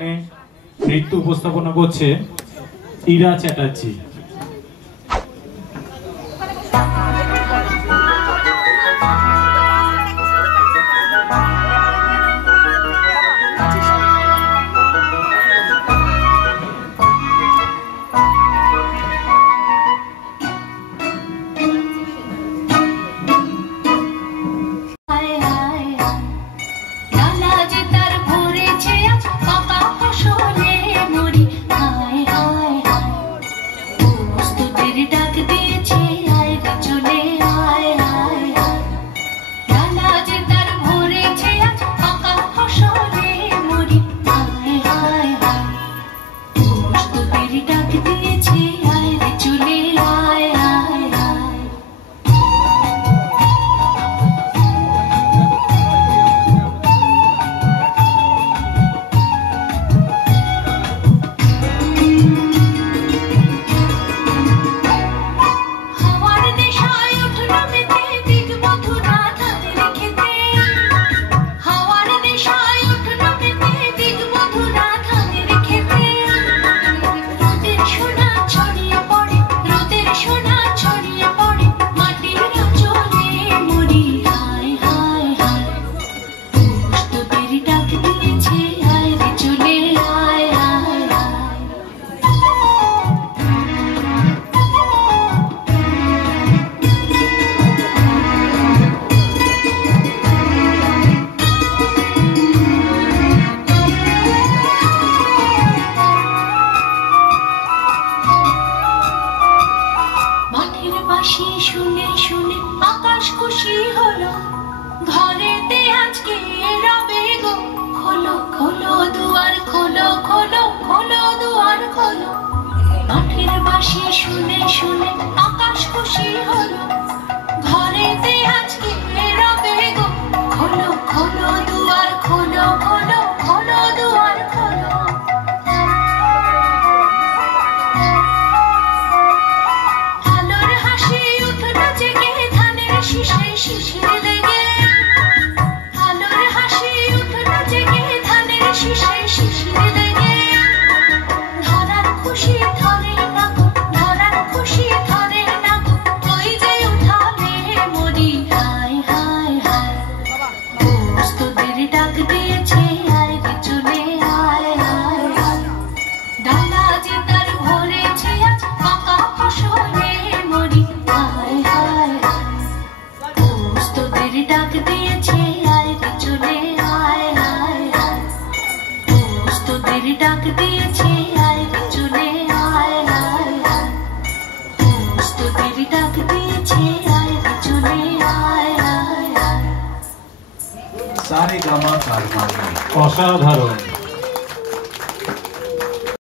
নৃত্য উপস্থাপনা করছে ইরা চ্যাটার্জি। শুনে শুনে আকাশ খুশি হলো, ঘরেতে আজকে রবে গো। খোলো খোলো দুয়ার খোলো, খোলো খোলো দুয়ার খোলো। মাঠের বাঁশি শুনে শুনে আকাশ খুশি হলো, ঘরেতে আজকে রবে গো। খোলো খোলো দুয়ার খোলো, খোলো খোলো দুয়ার খোলো। শিশির লেগে আলোর হাসি উঠলো জেগে, ধানের শীষে শিশির লেগে। ধরার খুশি ধরে না গো, ধরার খুশি ধরে না গো। ওই যে উঠালে মরি, হায় হায় হায়। তোদের ডাক দিয়েছে আয় রে চলে আয় আয় আয়। ডালা যে তার ভরেছে আজ পাকা ফসলে মরি, হায় হায় হায়। তোদের ডাক দিয়েছে আয় রে চলে আয় আয় আয়। তোদের ডাক দিয়েছে আয় রে চলে আয় আয় আয়। তোদের ডাক দিয়েছে আয় রে চলে আয় আয় আয়। সারে গামা কারমা অসাধারণ।